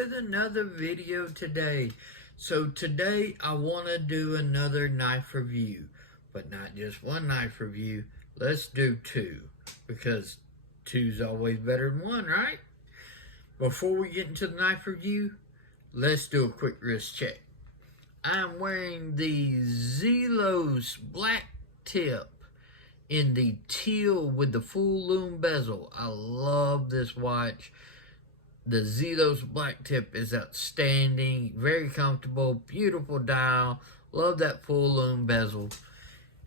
with another video today. So today I want to do another knife review, but not just one knife review. Let's do two, because two's always better than one, right? Before we get into the knife review, let's do a quick wrist check. I'm wearing the Zelos black tip in the teal with the full lume bezel. I love this watch. The Zelos black tip is outstanding, very comfortable, beautiful dial. Love that full lume bezel.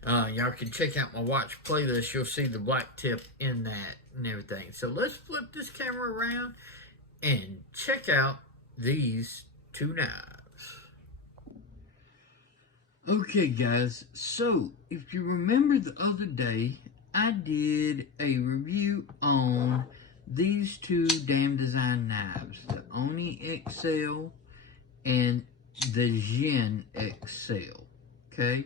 Y'all can check out my watch playlist. You'll see the black tip in that and everything. So let's flip this camera around and check out these two knives. Okay guys, so if you remember the other day, I did a review on these two Damn Design knives, the Oni XL and the Djinn XL, okay?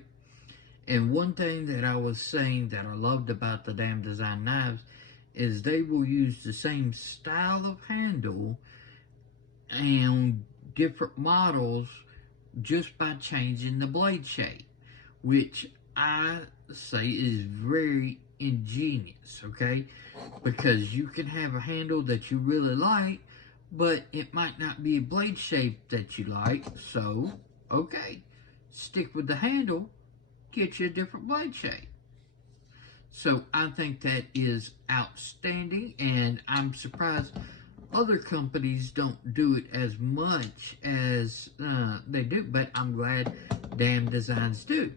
And one thing that I was saying that I loved about the Damn Design knives is they will use the same style of handle and different models just by changing the blade shape, which I say is very ingenious, okay? Because you can have a handle that you really like, but it might not be a blade shape that you like, so, okay, stick with the handle, get you a different blade shape. So I think that is outstanding, and I'm surprised other companies don't do it as much as they do, but I'm glad Damn Designs do.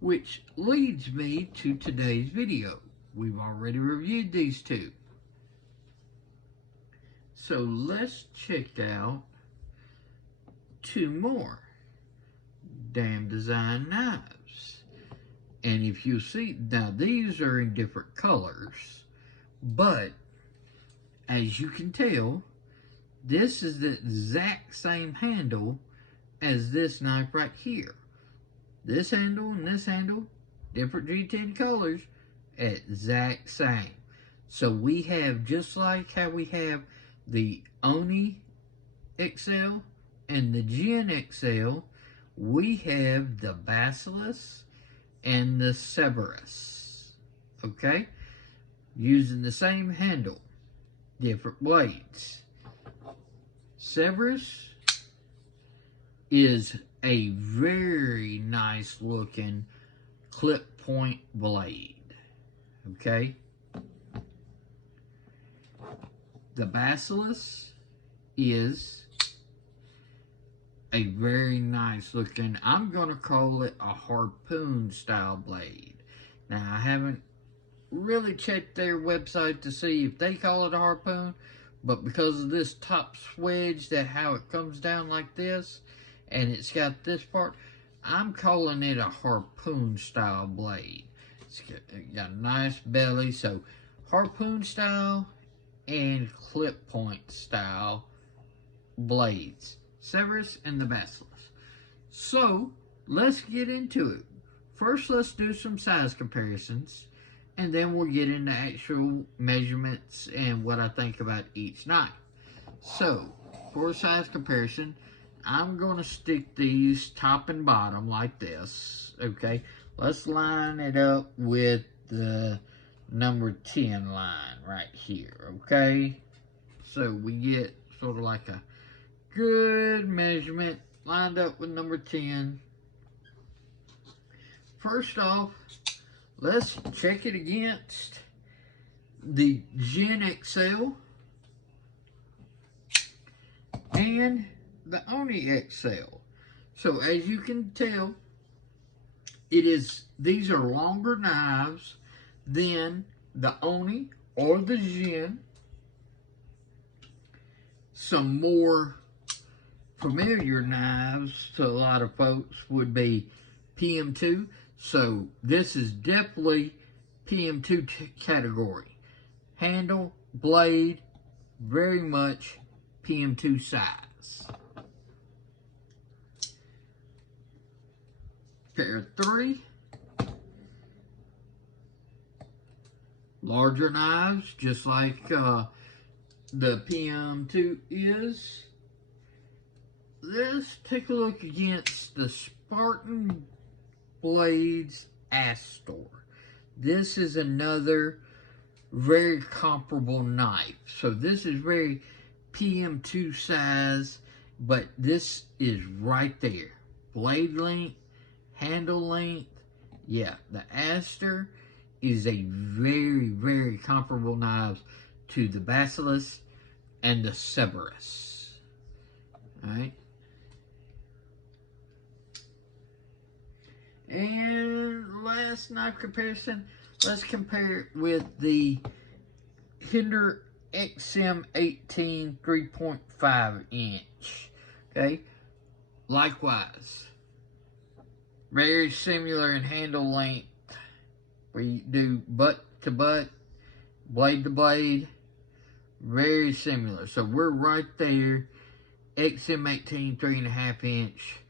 Which leads me to today's video. We've already reviewed these two. So let's check out two more Damn Design knives. And if you see, now these are in different colors, but as you can tell, this is the exact same handle as this knife right here. This handle and this handle, different G10 colors, exact same. So we have, just like how we have the Oni XL and the Djinn XL, we have the Basilisk and the Cerberus, okay? Using the same handle, different blades. Cerberus is a very nice looking clip point blade, okay? The Basilisk is a very nice looking, I'm going to call it a harpoon style blade. Now I haven't really checked their website to see if they call it a harpoon, but because of this top swedge, that how it comes down like this, and it's got this part, I'm calling it a harpoon style blade. It's got a nice belly, so harpoon style and clip point style blades. Cerberus and the Basilisk. So let's get into it. First, let's do some size comparisons, and then we'll get into actual measurements and what I think about each knife. So, for size comparison, I'm going to stick these top and bottom like this, okay? Let's line it up with the number 10 line right here, okay? So we get sort of like a good measurement lined up with number 10. First off, let's check it against the Djinn XL and the Oni XL. So as you can tell, these are longer knives than the Oni or the Djinn. Some more familiar knives to a lot of folks would be PM2. So this is definitely PM2 category. Handle, blade, very much PM2 size. Pair of 3. Larger knives, just like the PM2 is. let's take a look against the Spartan Blades Astor. This is another very comparable knife. So this is very PM2 size, but this is right there. Blade length, handle length. Yeah, the Astor is a very, very comparable knife to the Basilisk and the Cerberus. Alright. And last knife comparison, let's compare it with the Hinder XM18 3.5 inch. Okay, likewise, very similar in handle length. We do butt to butt, blade to blade, very similar. So we're right there, XM18 3.5 inch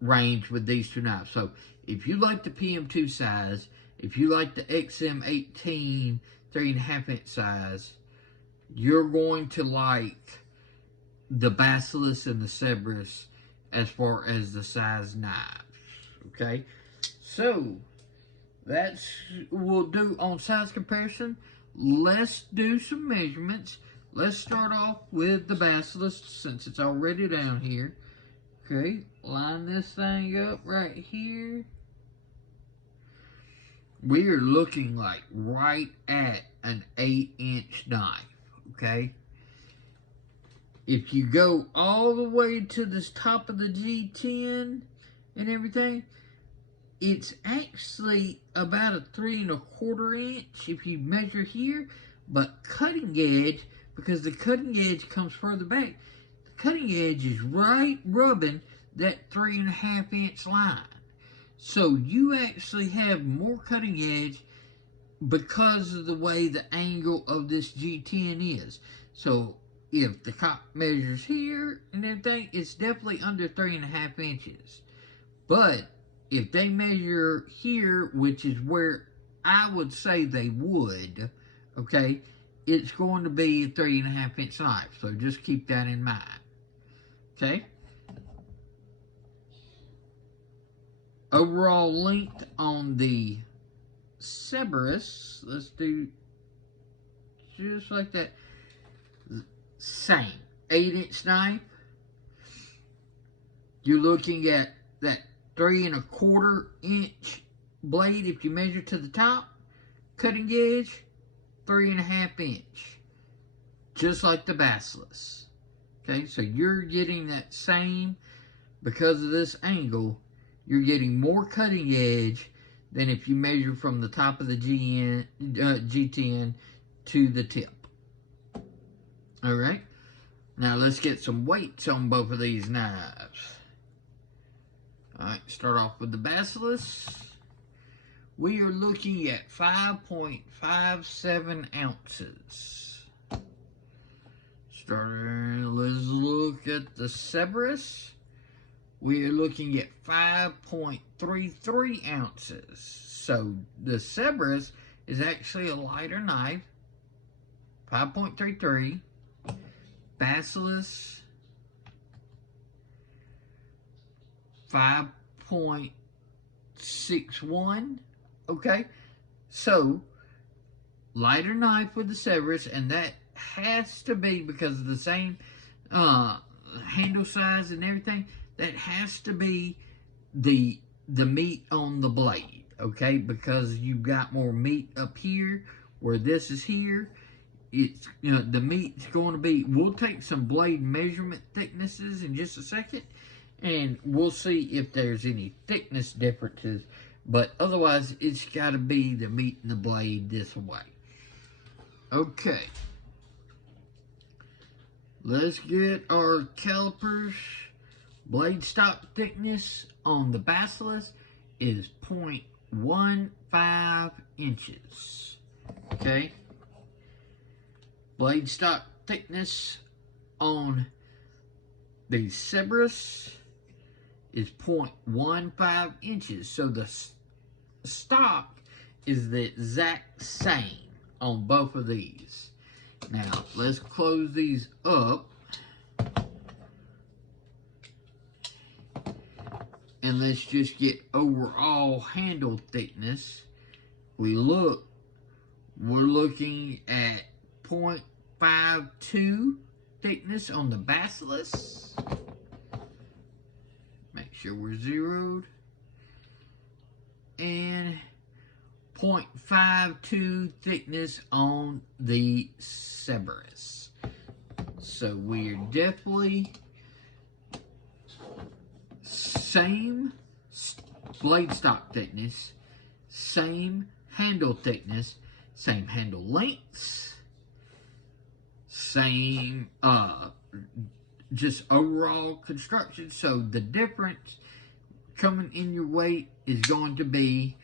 range with these two knives. So if you like the PM2 size, if you like the XM18 3.5 inch size, you're going to like the Basilisk and the Cerberus as far as the size knives. Okay, so that's what we'll do on size comparison. Let's do some measurements. Let's start off with the Basilisk since it's already down here. Okay, line this thing up right here. We are looking like right at an 8-inch knife, okay? If you go all the way to the top of the G10 and everything, it's actually about a 3 1/4 inch if you measure here, but cutting edge, because the cutting edge comes further back, the cutting edge is right rubbing that 3 1/2 inch line. So you actually have more cutting edge because of the way the angle of this G10 is. So if the cop measures here and everything, it's definitely under 3 1/2 inches. But if they measure here, which is where I would say they would, okay, it's going to be a 3 1/2 inch knife. So just keep that in mind. Okay. Overall length on the Cerberus, let's do just like that. Same. 8-inch knife. You're looking at that 3 1/4 inch blade if you measure to the top. Cutting edge, 3 1/2 inch. Just like the Basilisk. Okay, so you're getting that same, because of this angle, you're getting more cutting edge than if you measure from the top of the G10 to the tip. Alright, now let's get some weights on both of these knives. Alright, start off with the Basilisk. We are looking at 5.57 ounces. Let's look at the Cerberus. We are looking at 5.33 ounces. So the Cerberus is actually a lighter knife. 5.33. Basilisk, 5.61. Okay, so lighter knife with the Cerberus, and that has to be because of the same handle size and everything. That has to be the meat on the blade, okay? Because you've got more meat up here where this is here. It's, you know, the meat's going to be, we'll take some blade measurement thicknesses in just a second, and we'll see if there's any thickness differences, but otherwise it's got to be the meat in the blade this way. Okay, let's get our calipers. Blade stock thickness on the Basilisk is 0.15 inches. Okay. Blade stock thickness on the Cerberus is 0.15 inches. So the stock is the exact same on both of these. Now, let's close these up. and let's just get overall handle thickness. We're looking at 0.52 thickness on the Basilisk. Make sure we're zeroed. And 0.52 thickness on the Cerberus. So we're definitely same blade stock thickness, same handle thickness, same handle lengths, same just overall construction. So the difference coming in your weight is going to be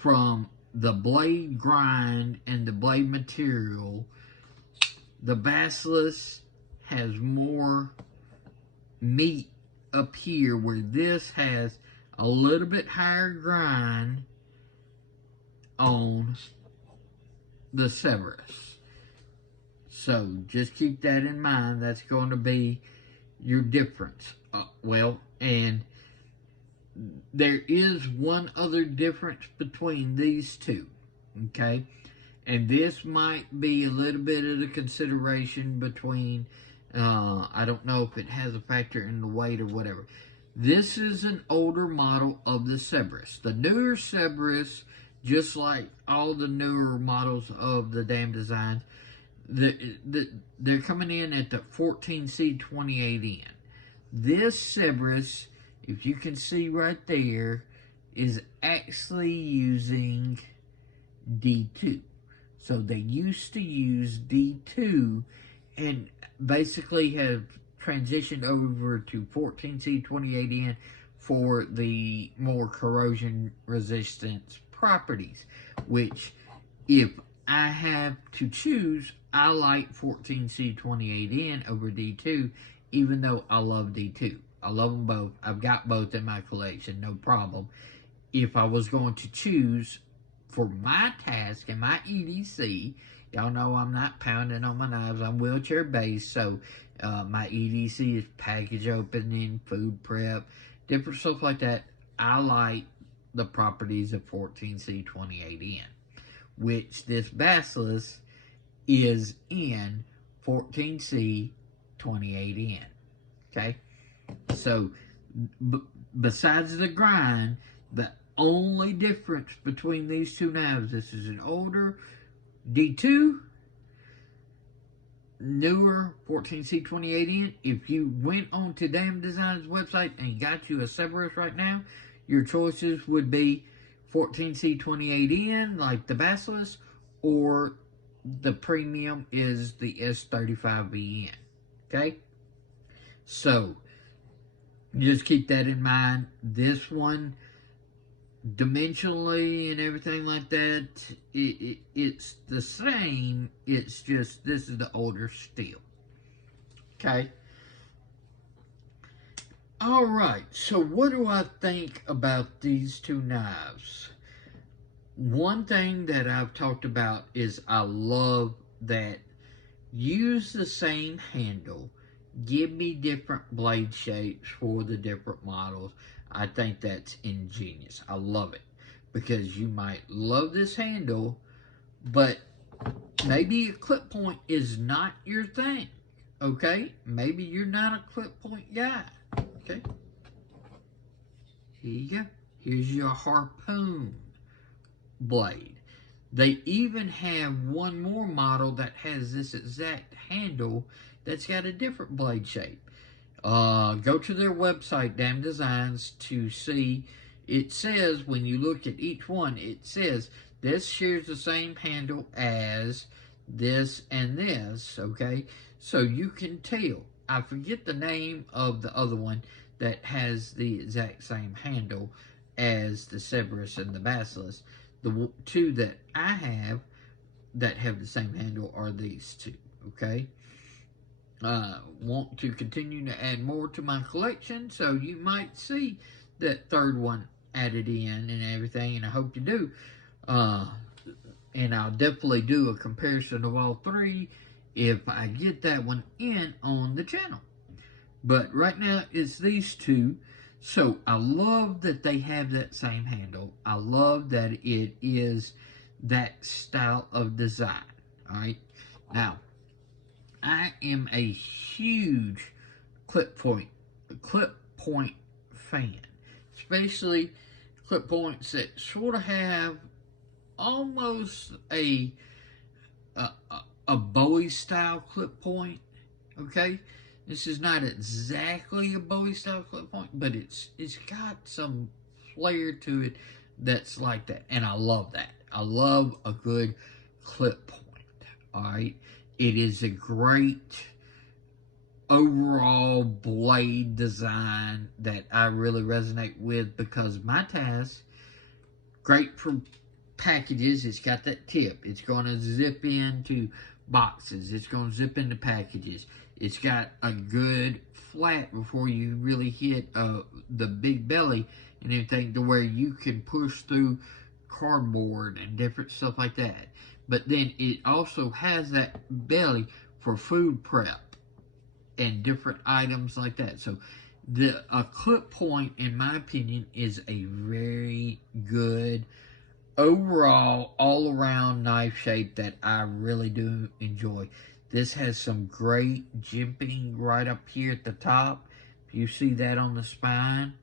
from the blade grind and the blade material. The Basilisk has more meat up here, where this has a little bit higher grind on the Cerberus. So just keep that in mind. That's going to be your difference. And there is one other difference between these two, okay? And this might be a little bit of the consideration between, I don't know if it has a factor in the weight or whatever. This is an older model of the Cerberus. The newer Cerberus, just like all the newer models of the damn designs, they're coming in at the 14C28N. This Cerberus, if you can see right there, is actually using D2. So they used to use D2 and basically have transitioned over to 14C28N for the more corrosion resistance properties, which if I have to choose, I like 14C28N over D2, even though I love D2. I love them both. I've got both in my collection, no problem. If I was going to choose for my task and my EDC, y'all know I'm not pounding on my knives. I'm wheelchair based, so my EDC is package opening, food prep, different stuff like that. I like the properties of 14C28N, which this Basilisk is in 14C28N. Okay? So, besides the grind, the only difference between these two knives, this is an older D2, newer 14C28N. If you went on to Damn Design's website and got you a Cerberus right now, your choices would be 14C28N, like the Basilisk, or the premium is the S35VN. Okay? So, just keep that in mind. This one, dimensionally and everything like that, it's the same. It's just this is the older steel. Okay? Alright, so what do I think about these two knives? One thing that I've talked about is I love that use the same handle, give me different blade shapes for the different models. I think that's ingenious. I love it, because you might love this handle, but maybe a clip point is not your thing, okay? Maybe you're not a clip point guy, okay? Here you go. Here's your Harpoon Blade. They even have one more model that has this exact handle that's got a different blade shape. Go to their website, Damn Designs, to see. It says, when you look at each one, it says this shares the same handle as this and this, okay? So you can tell. I forget the name of the other one that has the exact same handle as the Cerberus and the Basilisk. The two that I have that have the same handle are these two, okay? Want to continue to add more to my collection, so you might see that third one added in and everything, and I hope you do. And I'll definitely do a comparison of all three if I get that one in on the channel. But right now, it's these two. So I love that they have that same handle. I love that it is that style of design. All right. Now, I am a huge clip point fan, especially clip points that sort of have almost a, a Bowie style clip point. Okay, this is not exactly a Bowie style clip point, but it's got some flair to it that's like that, and I love that. I love a good clip point. All right, it is a great overall blade design that I really resonate with because my task, great for packages. It's got that tip. It's going to zip into boxes. It's going to zip into packages. It's got a good flat before you really hit the big belly and everything to where you can push through cardboard and different stuff like that. But then it also has that belly for food prep and different items like that. So a clip point, in my opinion, is a very good overall, all-around knife shape that I really do enjoy. This has some great jimping right up here at the top. If you see that on the spine,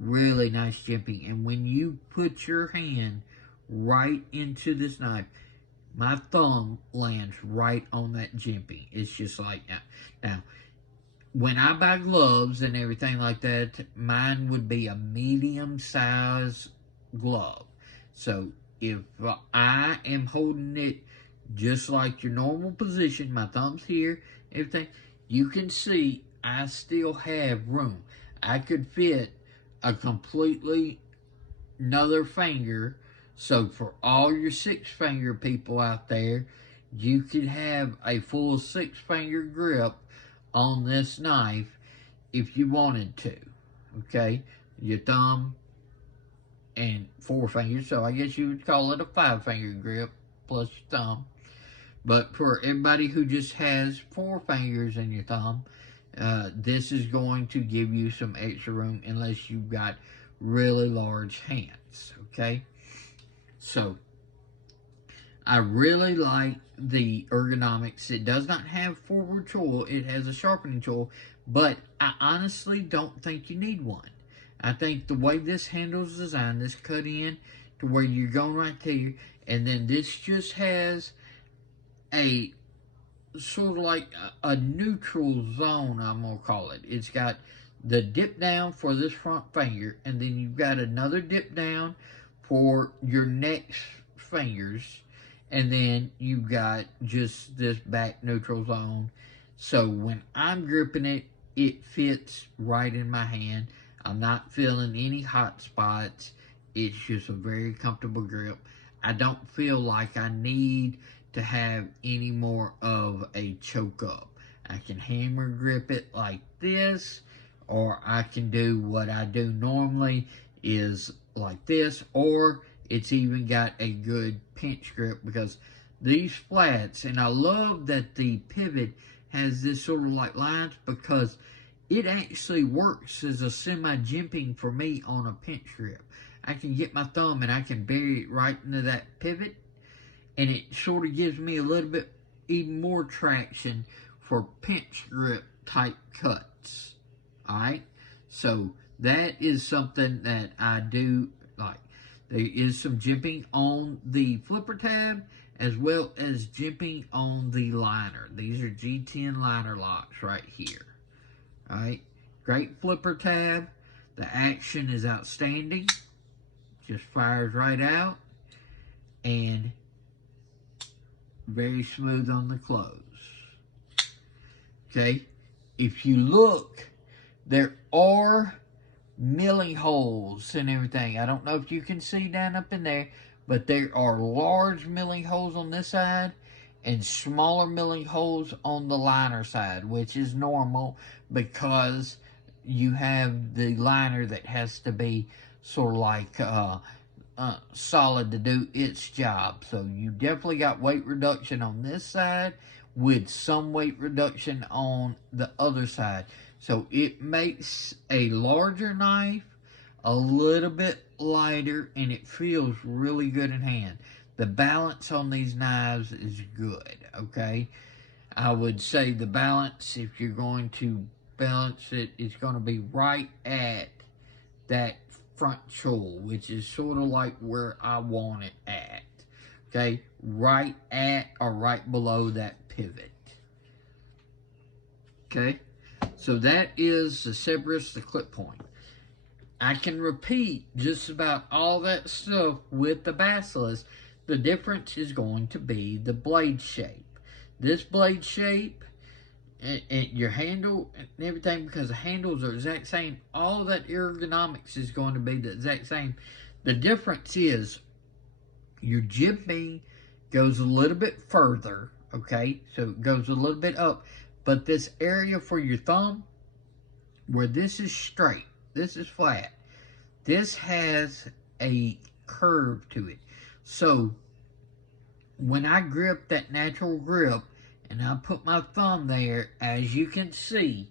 really nice jimping. And when you put your hand right into this knife, my thumb lands right on that jimping. It's just like that. Now, when I buy gloves and everything like that, mine would be a medium size glove. So if I am holding it just like your normal position, my thumb's here, everything, you can see I still have room. I could fit a completely another finger. So for all your 6-finger people out there, you could have a full 6-finger grip on this knife if you wanted to. Okay, your thumb and 4 fingers, so I guess you would call it a 5-finger grip plus your thumb. But for everybody who just has 4 fingers in your thumb, this is going to give you some extra room unless you've got really large hands. Okay, so I really like the ergonomics. It does not have forward choil. It has a sharpening choil, but I honestly don't think you need one. I think the way this handle is designed, this cut in to where you're going right there, and then this just has a sort of like a neutral zone, I'm going to call it. It's got the dip down for this front finger, and then you've got another dip down for your next fingers, and then you've got just this back neutral zone. So when I'm gripping it, it fits right in my hand. I'm not feeling any hot spots. It's just a very comfortable grip. I don't feel like I need to have any more of a choke up. I can hammer grip it like this, or I can do what I do normally is like this, or it's even got a good pinch grip because these flats, and I love that the pivot has this sort of like lines because it actually works as a semi-jimping for me on a pinch grip. I can get my thumb and I can bury it right into that pivot, and it sort of gives me a little bit even more traction for pinch grip type cuts. Alright, so that is something that I do like. There is some jimping on the flipper tab as well as jimping on the liner. These are G10 liner locks right here. Alright, great flipper tab. The action is outstanding. Just fires right out. And very smooth on the close. Okay, if you look, there are milling holes and everything. I don't know if you can see down up in there, but there are large milling holes on this side and smaller milling holes on the liner side, which is normal because you have the liner that has to be sort of like solid to do its job. So you definitely got weight reduction on this side with some weight reduction on the other side. So it makes a larger knife a little bit lighter, and it feels really good in hand. The balance on these knives is good, okay? I would say the balance, if you're going to balance it, is going to be right at that front choil, which is sort of like where I want it at. Okay, right at or right below that pivot. Okay, so that is the Cerberus, the clip point. I can repeat just about all that stuff with the Basilisk. The difference is going to be the blade shape. This blade shape and your handle and everything, because the handles are the exact same. All that ergonomics is going to be the exact same. The difference is your jimping goes a little bit further, okay? So it goes a little bit up. But this area for your thumb, where this is straight, this is flat, this has a curve to it. So when I grip that natural grip and I put my thumb there, as you can see,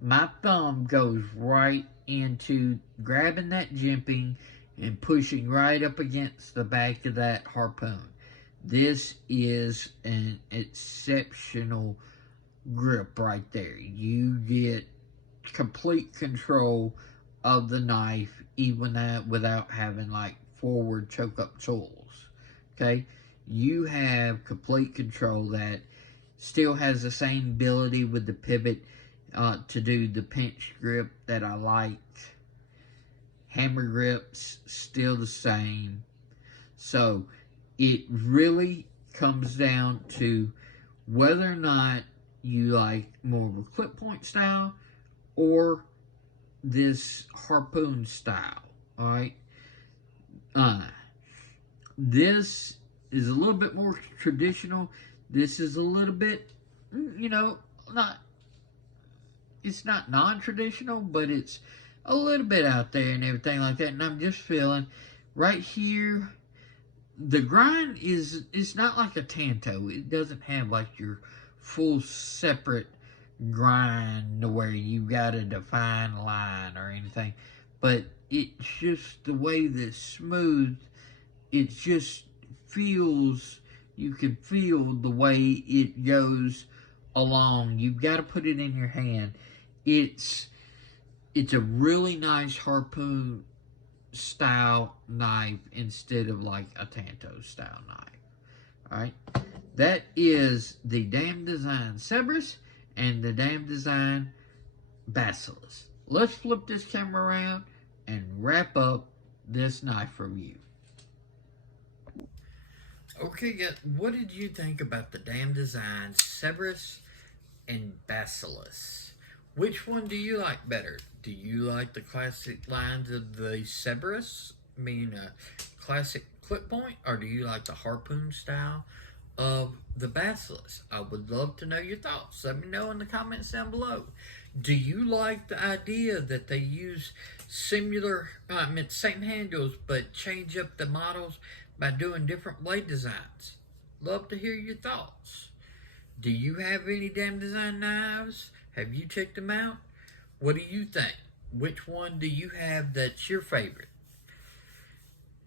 my thumb goes right into grabbing that jimping and pushing right up against the back of that harpoon. This is an exceptional grip right there. You get complete control of the knife, even that without having like forward choke up choils. Okay, you have complete control. That still has the same ability with the pivot to do the pinch grip that I like. Hammer grips still the same. So it really comes down to whether or not you like more of a clip point style or this harpoon style. All right. This is a little bit more traditional. This is a little bit, it's not non-traditional, but it's a little bit out there and everything like that. And I'm just feeling right here, the grind it's not like a Tanto. It doesn't have like your full separate grind where you got a defined line or anything. But it's just the way that's smooth. It just feels, you can feel the way it goes along. You've got to put it in your hand. It's a really nice harpoon style knife instead of like a Tanto style knife. Alright, that is the Damn Design Cerberus and the Damn Design Basilisk. Let's flip this camera around and wrap up this knife review. Okay, guys, what did you think about the Damn Design Cerberus and Basilisk? Which one do you like better? Do you like the classic lines of the Cerberus, meaning a classic clip point, or do you like the harpoon style of the Basilisk? I would love to know your thoughts. Let me know in the comments down below. Do you like the idea that they use same handles but change up the models by doing different blade designs? Love to hear your thoughts. Do you have any Damn Design knives? Have you checked them out? What do you think? Which one do you have that's your favorite?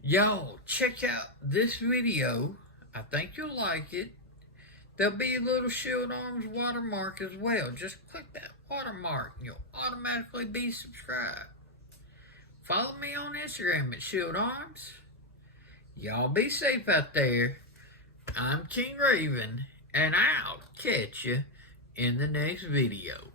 Y'all, check out this video. I think you'll like it. There'll be a little Shield Arms watermark as well. Just click that watermark and you'll automatically be subscribed. Follow me on Instagram at Shield Arms. Y'all be safe out there. I'm King Raven, and I'll catch you in the next video.